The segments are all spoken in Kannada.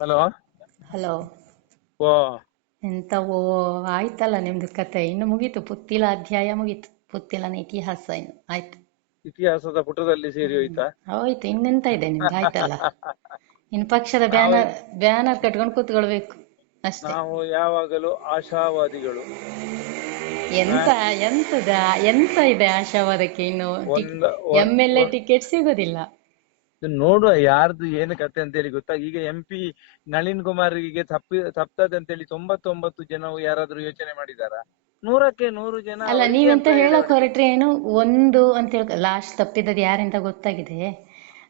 ಹಲೋ. ಹಲೋ. ಓ ಎಂತವೋ ಆಯ್ತಲ್ಲ ನಿಮ್ದು ಕತೆ. ಇನ್ನು ಮುಗೀತು ಪುತ್ತಿಲ ಅಧ್ಯಾಯ ಮುಗೀತು. ಪುತ್ತಿಲನ ಇತಿಹಾಸ ಇನ್ನು ಆಯ್ತು. ಇತಿಹಾಸದ ಪುಟದಲ್ಲಿ ಸೇರಿ ಹೋಯ್ತಾ? ಹೋಯ್ತು ಇನ್ನೆಂತ ಇದೆ ನಿಮ್ದು? ಆಯ್ತಲ್ಲ? ಇನ್ನು ಪಕ್ಷದ ಬ್ಯಾನರ್ ಬ್ಯಾನರ್ ಕಟ್ಕೊಂಡು ಕೂತ್ಕೊಳ್ಬೇಕು ಅಷ್ಟೇ. ನಾವು ಯಾವಾಗಲೂ ಆಶಾವಾದಿಗಳು. ಎಂತ ಎಂತದ ಎಂತ ಇದೆ ಆಶಾವಾದಕ್ಕೆ ಇನ್ನು? MLA M L A ticket ಸಿಗೋದಿಲ್ಲ. ನೋಡುವ ಯಾರ್ದು ಏನು ಕತೆ ಅಂತೇಳಿ ಗೊತ್ತಾ? ಈಗ ಎಂ ಪಿ ನಳಿನ್ ಕುಮಾರ್ಗೆ ತಪ್ಪಿ ತಪ್ತದೆ ಅಂತೇಳಿ ತೊಂಬತ್ತೊಂಬತ್ತು ಜನ ಯಾರಾದ್ರೂ ಯೋಚನೆ ಮಾಡಿದಾರಾ? ನೂರಕ್ಕೆ ನೂರು ಜನ ಅಲ್ಲ ನೀವಂತ ಅಂತ ಹೇಳಕ್ ಹೊರಟ್ರೆ ಏನು? ಒಂದು ಅಂತ ಹೇಳ ಲಾಸ್ಟ್ ತಪ್ಪಿದದ್ ಯಾರಿಂದ ಗೊತ್ತಾಗಿದೆ?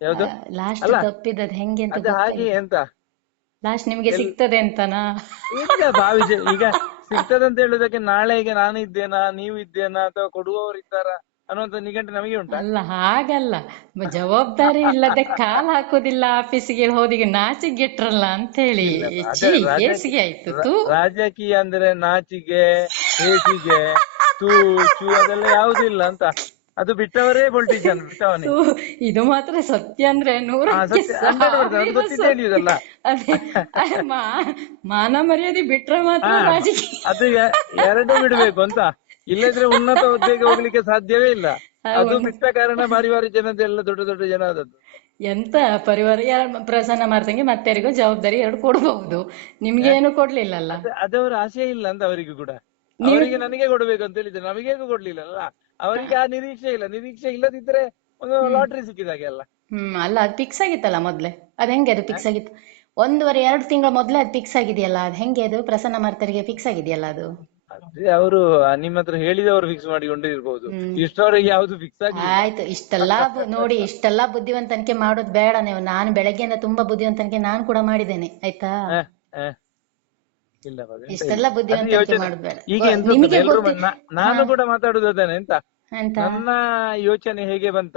ಯಾವ್ದು? ಲಾಸ್ಟ್ ತಪ್ಪಿದದ್ ಹೆಂಗೆ ಅಂತ ಅದು ಹಾಗೆ ಎಂತ? ಲಾಸ್ಟ್ ನಿಮ್ಗೆ ಸಿಗ್ತದೆ ಅಂತನಾ? ಈಗ ಭಾವಿಸಿ ಈಗ ಸಿಗ್ತದೆ ಅಂತ ಹೇಳುದಕ್ಕೆ ನಾಳೆಗೆ ನಾನು ಇದ್ದೇನಾ? ನೀವು ಇದ್ದೇನಾ? ಅಥವಾ ಕೊಡುವವರು ಇದ್ದಾರಾ? ಅನ್ನುವಂತ ನಿಘಂಟು ನಮಗೆ ಉಂಟಾ ಅಲ್ಲ ಹಾಗಲ್ಲ ಜವಾಬ್ದಾರಿ ಇಲ್ಲದೆ ಕಾಲ್ ಹಾಕೋದಿಲ್ಲ ಆಫೀಸಿಗೆ ಹೋದಿಗೆ ನಾಚಿಗೆಟ್ರಲ್ಲ ಅಂತ ಹೇಳಿ ಛೀ ಹೇಸಿಗೆ ಆಯ್ತು ತೂ ರಾಜಕೀಯ ಅಂದ್ರೆ ನಾಚಿಗೆ ಹೇಸಿಗೆ ತೂ ಚೂ ಅದೆಲ್ಲ ಯಾವುದೂ ಇಲ್ಲ ಅಂತ ಅದು ಬಿಟ್ಟವರೇ ಪೊಲಿಟಿಷಿಯನ್ ಬಿಟ್ಟವನೇ ತೂ, ಇದು ಮಾತ್ರ ಸತ್ಯ ಅಂದ್ರೆ ನೂರಕ್ಕೆ ಸತ್ಯ, 100% ಅದು ಸಾವಿರ ಗೊತ್ತಿದ್ದೇ ಸತ್ಯ. ಹೇಳಿದಲ್ಲ. ಅದೇ ಅದೇ ಮಾ- ಮಾನ ಮರ್ಯಾದೆ ಬಿಟ್ರೆ ಮಾತ್ರ. ರಾಜಕೀಯ ಅದು ಎ- ಎರಡೂ ಬಿಡ್ಬೇಕು ಅಂತ ಇಲ್ಲದ್ರೆ ಉನ್ನತ ಹುದ್ದೆಗೆ ಹೋಗ್ಲಿಕ್ಕೆ ಸಾಧ್ಯವೇ ಇಲ್ಲ. ಅದು ಬಿಟ್ಟ ಕಾರಣ ಬಾರಿ ಬಾರಿ ಜನದೆಲ್ಲ ದೊಡ್ಡ ದೊಡ್ಡ ಜನ ಆದದ್ದು. ಎಂತ ಪರಿವಾರ ಯಾರ್ ಪ್ರಸನ್ನ ಮಾಡ್ದಂಗೆ ಮತ್ತಾರಿಗೂ ಜವಾಬ್ದಾರಿ ಎರಡು ಕೊಡಬಹುದು. ನಿಮ್ಗೆ ಏನು ಕೊಡ್ಲಿಲ್ಲಲ್ಲ? ಅದು- ಅದವರ ಆಸೆ ಇಲ್ಲ ಅಂತ ಅವರಿಗೂ ಕೂಡ. ಅವರಿಗೆ ನನಗೆ ಕೊಡ್ಬೇಕು ಅಂತ ಹೇಳಿದ್ರೆ. ನಮಗೆ ಕೊಡ್ಲಿಲ್ಲ ಅಲ್ಲ? ಅವರಿಗೆ ಆ ನಿರೀಕ್ಷೆ ಇಲ್ಲ. ನಿರೀಕ್ಷೆ ಇಲ್ಲದಿದ್ರೆ ಒಂದು ಲಾಟ್ರಿ ಸಿಕ್ಕಿದಾಗೆ ಅಲ್ಲ. ಹ್ಮ್ ಅಲ್ಲ ಅದು ಫಿಕ್ಸ್ ಆಗಿತ್ತಲ್ಲ ಮೊದ್ಲೆ? ಅದ್ ಹೆಂಗೆ ಅದು ಫಿಕ್ಸ್ ಆಗಿತ್ತು? ಒಂದೂವರೆ ಎರಡು ತಿಂಗಳ ಮೊದ್ಲೇ ಅದು ಫಿಕ್ಸ್ ಆಗಿದೆಯಲ್ಲ? ಅದ್ ಹೆಂಗೆ ಅದು? ಪ್ರಸನ್ನ ಮಾರ್ತರಿಗೆ ಫಿಕ್ಸ್ ಆಗಿದೆಯಲ್ಲ ಅದು? ಅದೇ ಅವರು ನಿಮ್ಮ ಹತ್ರ ಹೇಳಿದವರು ಫಿಕ್ಸ್ ಮಾಡಿಕೊಂಡು ಇರ್ಬೋದು. ಇಷ್ಟವರೆಗೆ ಯಾವ್ದು ಫಿಕ್ಸ್ ಆಗಿ ಆಯ್ತು ಇಷ್ಟೆಲ್ಲ ಬು- ನೋಡಿ ಇಷ್ಟೆಲ್ಲ ಬುದ್ಧಿವಂತನಿಕೆ ಮಾಡೋದು ಬೇಡ ನೀವು. ನಾನು ಬೆಳಗ್ಗೆಯಿಂದ ತುಂಬಾ ಬುದ್ಧಿವಂತನಿಕೆ ನಾನು ಕೂಡ ಮಾಡಿದ್ದೇನೆ ಆಯ್ತಾ? ಇಲ್ಲ ಮಗ, ಎಂತ ಇಷ್ಟೆಲ್ಲ ಇಲ್ಲ. ಯೋಚನೆ- ಮಾಡೋದು ಬೇಡ. ಈಗ ಎಂತ ನಿಮಗೆ ಗೊತ್ತಾ, ಗೊತ್ತಿ- ನಾ- ನಾನು ಕೂಡ ಮಾತಾಡುದು ಅದೇನೆ ಎಂತ? ಅಂತ ನನ್ನ ಯೋಚನೆ ಹೇಗೆ ಬಂತ?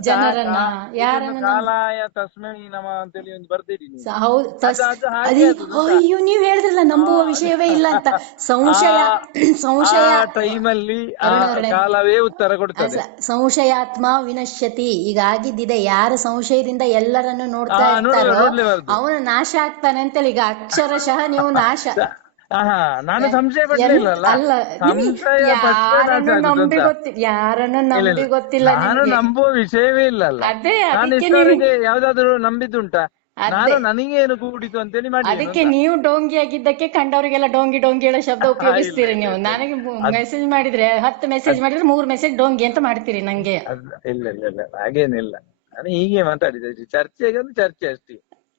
ಜನರನ್ನ, ಕಾ- ಯಾರನ್ನ ಇದೊಂದು ಕಾಲಾಯ ತಸ್ಮೈ ನಮ ಅಂತೇಳಿ ಒಂದು ಬರ್ದಿರಿ ಹೌದು? ಅಯ್ಯೋ ನೀವ್ ಹೇಳಿದ್ರಲ್ಲ ನಂಬುವ ವಿಷಯವೇ ಇಲ್ಲ ಅಂತ. ಸಂಶಯ ಸಂಶಯ. ಟೈಮಲ್ಲಿ. ಕಾಲವೇ ಉತ್ತರ ಕೊಡ್ತದೆ. ಸಂಶಯಾತ್ಮ ವಿನಶ್ಯತಿ. ಈಗ ಆಗಿದ್ದಿದೆ ಯಾರ ಸಂಶಯದಿಂದ ಎಲ್ಲರನ್ನು ನೋಡ್ತಾ ಇರ್ತಾರೋ. ಅವನು ನಾಶ ಆಗ್ತಾನೆ ಅಂತೇಳಿ. ಈಗ ಅಕ್ಷರಶಃ ನೀವು ನಾಶ. ನಾನು ಸಂಶಯ ಪಡ್ಲಿಲ್ಲ ಸಂಶಯ ನಾನು ನಂಬುವ ವಿಷಯವೇ ಇಲ್ಲ ಅಲ್ಲ ಅದೇ ನಾನು ಅದಕ್ಕೆ ಇಷ್ಟವರೆಗೆ ಯಾವ್ದಾದ್ರು ನಂಬಿದ್ದುಂಟಾ? ನಾನು ನನಗೆ ಏನು ಕೂಡಿತು ಅಂತೇಳಿ ಮಾಡಿ ಅದಕ್ಕೆ ನೀವು ಡೋಂಗಿ ಆಗಿದ್ದಕ್ಕೆ ಕಂಡವರಿಗೆಲ್ಲ ಡೋಂಗಿ ಡೋಂಗಿ ಹೇಳೋ ಶಬ್ದ ಉಪಯೋಗಿಸ್ತೀರಿ ನೀವು. ನನಗೆ ಮೆಸೇಜ್ ಮಾಡಿದ್ರೆ ಹತ್ತು ಮೆಸೇಜ್ ಮಾಡಿದ್ರೆ ಮೂರ್ ಮೆಸೇಜ್ ಡೋಂಗಿ ಅಂತ ಮಾಡ್ತೀರಿ ನಂಗೆ. ಇಲ್ಲ ಇಲ್ಲ ಇಲ್ಲ ಹಾಗೇನಿಲ್ಲ. ನಾನು ಹೀಗೆ ಮಾತಾಡಿದೆ. ಚರ್ಚೆಗೆ ಚರ್ಚೆ ಅಷ್ಟೇ.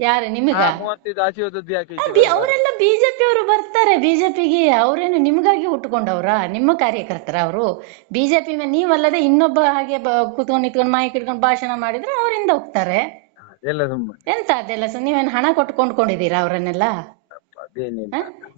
ಯಾರು ನಿಮಗ? ಮೂವತ್ತೈದು ಯಾಕೆ ಬಿ- ಅವರೆಲ್ಲ ಬಿಜೆಪಿ ಅವರು ಬರ್ತಾರೆ. ಬಿಜೆಪಿಗೆ ಅವರೇನು ನಿಮ್ಗಾಗಿ ಹುಟ್ಟುಕೊಂಡವ್ರ ನಿಮ್ಮ ಕಾರ್ಯಕರ್ತರ ಅವರು. ಬಿಜೆಪಿ ನೀವಲ್ಲದೆ ಇನ್ನೊಬ್ಬ ಹಾಗೆ ಬ- ಕೂತ್ಕೊಂಡು ನಿಂತ್ಕೊಂಡು ಮೈಕ್ ಹಿಡ್ಕೊಂಡು ಭಾಷಣ ಮಾಡಿದ್ರೆ ಅವರಿಂದ ಹೋಗ್ತಾರೆ. ಅದೆಲ್ಲ ಸುಮ್ಮನೆ ಎಂತ ಅದೆಲ್ಲ ಸರ್ ನೀವೇನು ಹಣ ಕೊಟ್ಟು ಕೊಂಡ್ಕೊಂಡಿದ್ದೀರಾ ಅವರನ್ನೆಲ್ಲ? ಅದೇನಿಲ್ಲ.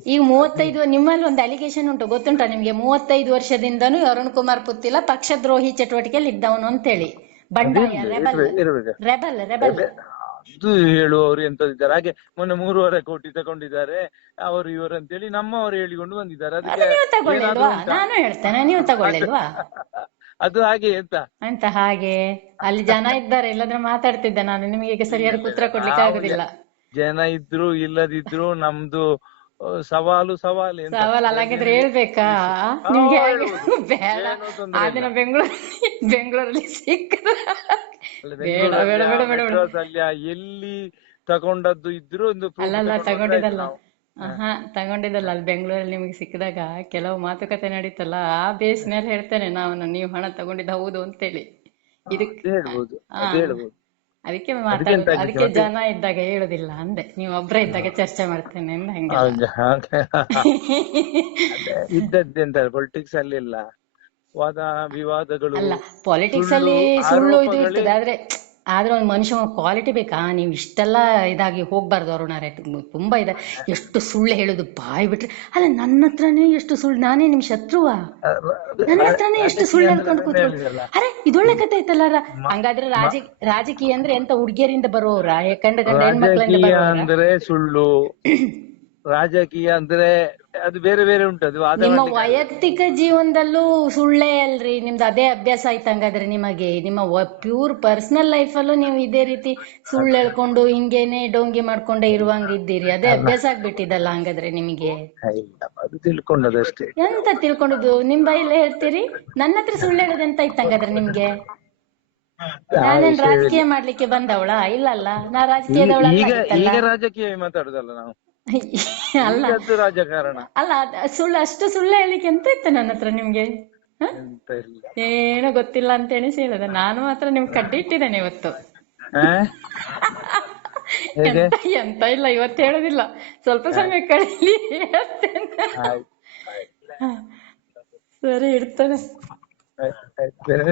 ಈಗ ಮೂವತ್ತೈದು ನಿಮ್ಮಲ್ಲಿ ಒಂದು ಅಲಿಗೇಷನ್ ಉಂಟು ಗೊತ್ತುಂಟಾ ನಿಮ್ಗೆ? ಮೂವತ್ತೈದು ವರ್ಷದಿಂದನೂ ಅರುಣ್ ಕುಮಾರ್ ಪುತ್ತಿಲ ಪಕ್ಷದ್ರೋಹಿ ಚಟುವಟಿಕೆಯಲ್ಲಿ ಇದ್ದವನು ಅಂತೇಳಿ. ಬಂಡಾಯ ರೆಬಲ್ ಇರ್ಬೇಕು ರೆಬಲ್ ರೆಬಲ್. ಅದು ಹೇಳುವವರು ಎಂತದಿದ್ದಾರೆ ಹಾಗೆ ಮೊನ್ನೆ ಮೂರುವರೆ ಕೋಟಿ ತಗೊಂಡಿದ್ದಾರೆ. ಅವರು ಇವರು ಅಂತೇಳಿ ನಮ್ಮವರು ಹೇಳಿಕೊಂಡು ಬಂದಿದ್ದಾರೆ. ಅದಕ್ಕೆ ನೀವು ಏನಾದ್ರು ತಗೊಳ್ಳಿಲ್ವಾ ನಾನು ಹೇಳ್ತೇನೆ ನೀವು ತಗೊಳ್ಳಿಲ್ವಾ? ಅದು ಹಾಗೆ ಎಂತ? ಅಂತ ಹಾಗೆ? ಅಲ್ಲಿ ಜನ ಇದ್ದಾರೆ ಇಲ್ಲದ್ರೆ ಮಾತಾಡ್ತಿದ್ದೆ ನಾನು. ನಿಮಗೆ ಸರಿಯಾದ ಉತ್ತರ ಕೊಡ್ಲಿಕ್ಕೆ ಆಗುದಿಲ್ಲ. ಜನ ಇದ್ರು ಇಲ್ಲದಿದ್ರು ನಮ್ದು ಸವಾಲು ಸವಾಲು ಸವಾಲ್ ಅಲ್ಲಾಗಿದ್ರೆ ಹೇಳ್ಬೇಕಾ? ನಿಮ್ಗೆ ಬೇಡ. ಆ ದಿನ ಬೆಂಗಳೂರು ಬೆಂಗಳೂರಲ್ಲಿ ಸಿಕ್ಕ ಬೇಡ ಬೇಡ ಬೇಡ ಎಲ್ಲಿ ತಗೊಂಡದ್ದು ಇದ್ರು ಒಂದು ಅಲ್ಲಲ್ಲ ತಗೊಂಡಿದ್ದಲ್ಲ. ಹಾ. ತಗೊಂಡಿದ್ದಲ್ಲ. ಅಲ್ಲಿ ಬೆಂಗಳೂರಲ್ಲಿ ನಿಮಗೆ ಸಿಕ್ಕಿದಾಗ ಕೆಲವು ಮಾತುಕತೆ ನಡೀತಲ್ಲ ಆ ಬೇಸ್ ಮೇಲೆ ಹೇಳ್ತೇನೆ ನಾನು. ನೀವು ಹಣ ತಗೊಂಡಿದ್ದ ಹೌದು ಅಂತೇಳಿ. ಇದಕ್ಕೆ. ಹೇಳ್ಬೋದು. ಅದಕ್ಕೆ ಮಾತಾಡೋದು ಅದಕ್ಕೆ ಜನ ಇದ್ದಾಗ ಹೇಳುದಿಲ್ಲ ಅಂದೆ. ನೀವು ಒಬ್ರೇ ಇದ್ದಾಗ ಚರ್ಚೆ ಮಾಡ್ತೇನೆ ಅಂದ ಹಾಗೆ ಇದ್ದದ್ದೆಂತ ಪೊಲಿಟಿಕ್ಸ್ ಅಲ್ಲಿ ಇಲ್ಲ ವಾದ ವಿವಾದಗಳು ಅಲ್ಲ ಪಾಲಿಟಿಕ್ಸ್ ಅಲ್ಲಿ ಸುಳ್ಳು ಇದು ಇರ್ತದೆ ಆದ್ರೆ ಆದ್ರೆ ಒಂದು ಮನುಷ್ಯ ಕ್ವಾಲಿಟಿ ಬೇಕಾ? ನೀವು ಇಷ್ಟೆಲ್ಲ ಇದಾಗಿ ಹೋಗ್ಬಾರ್ದು ಅರುಣಾರೆ ತುಂಬಾ ಇದೆ. ಎಷ್ಟು ಸುಳ್ಳು ಹೇಳುದು ಬಾಯ್ ಬಿಟ್ರಿ. ಅಲ್ಲ ನನ್ನ ಹತ್ರನೇ ಎಷ್ಟು ಸುಳ್ಳು ನಾನೇ ನಿಮ್ ಶತ್ರುವಾ? ನನ್ನ ಹತ್ರನೇ ಎಷ್ಟು ಸುಳ್ಳು ಹೇಳ್ಕೊಂಡು ಕೂತ್ಕೊಂಡು ಅರೆ ಇದೊಳ್ಳೆ ಕತೆ ಐತಲ್ಲ ಹಂಗಾದ್ರೆ ರಾಜ ರಾಜಕೀಯ ಅಂದ್ರೆ ಎಂತ ಹುಡ್ಗಿಯರಿಂದ ಬರೋರ ಕಂಡ ಗಂಡ ಹೆಣ್ಮಕ್ಳಿಂದ ಅಂದ್ರೆ ಸುಳ್ಳು. ರಾಜಕೀಯ ಅಂದ್ರೆ ಅದು ಬೇರೆ ಬೇರೆ ಉಂಟು ಅದು ನಿಮ್ಮ ವೈಯಕ್ತಿಕ ಜೀವನದಲ್ಲೂ ಸುಳ್ಳೇ ಅಲ್ರಿ ನಿಮ್ದು ಅದೇ ಅಭ್ಯಾಸ ಆಯ್ತು ಹಂಗಾದ್ರೆ ನಿಮಗೆ ನಿಮ್ಮ ಪ್ಯೂರ್ ಪರ್ಸನಲ್ ಲೈಫ್ ಅಲ್ಲೂ ನೀವು ಇದೇ ರೀತಿ ಸುಳ್ಳು ಹೇಳ್ಕೊಂಡು ಹಿಂಗೇನೆ ಡೋಂಗಿ ಮಾಡ್ಕೊಂಡೇ ಇರುವಂಗಿದ್ದೀರಿ ಅದೇ ಅಭ್ಯಾಸ ಆಗ್ಬಿಟ್ಟಿದಲ್ಲ ಹಂಗಾದ್ರೆ ನಿಮಗೆ? ಇಲ್ಲ ಅದು ತಿಳ್ಕೊಂಡದಷ್ಟೇ ಎಂತ ತಿಳ್ಕೊಂಡಿದ್ದು? ನಿಮ್ ಬೈಲೇ ಹೇಳ್ತೀರಿ? ನನ್ನ ಹತ್ರ ಸುಳ್ಳು ಹೇಳೋದು ಎಂತ ಇತ್ತು ಹಂಗಾದ್ರೆ ನಿಮ್ಗೆ ನಾನೇನ್ ರಾಜಕೀಯ ಮಾಡ್ಲಿಕ್ಕೆ ಬಂದವಳ? ಇಲ್ಲಲ್ಲ ನಾ ರಾಜಕೀಯದವಳಲ್ಲ ಈಗ ರಾಜಕೀಯ ಮಾತಾಡುದಲ್ಲ ನಾವು? ಅಲ್ಲ. ಈಗದ್ದು ರಾಜಕಾರಣ? ಅಲ್ಲ ಅದ್- ಸುಳ್ಳು ಅಷ್ಟು ಸುಳ್ಳು ಹೇಳಿಕ್ಕೆ ಎಂತ ಇತ್ತು ನನ್ನ ಹತ್ರ ನಿಮ್ಗೆ? ಹ? ಎಂತ ಇಲ್ಲ. ಏನೋ ಗೊತ್ತಿಲ್ಲ ಅಂತ ಎಣಿಸಿ ಹೇಳಿದೆ. ನಾನು ಮಾತ್ರ ನಿಮ್ ಕಡ್ಡಿ ಇಟ್ಟಿದ್ದೇನೆ ಇವತ್ತು. ಆ? ಹೇಗೆ? ಎಂತ ಎಂತ ಇಲ್ಲ ಇವತ್ತು ಹೇಳುದಿಲ್ಲ. ಸ್ವಲ್ಪ ಸಮಯ ಕಳೀಲಿ ಹೇಳ್ತೇನೆ. ಆಯ್ತು ಸರಿ ಇಡ್ತೇನೆ. ಆಯ್ತು ಆಯ್ತು. ಬೇರೆ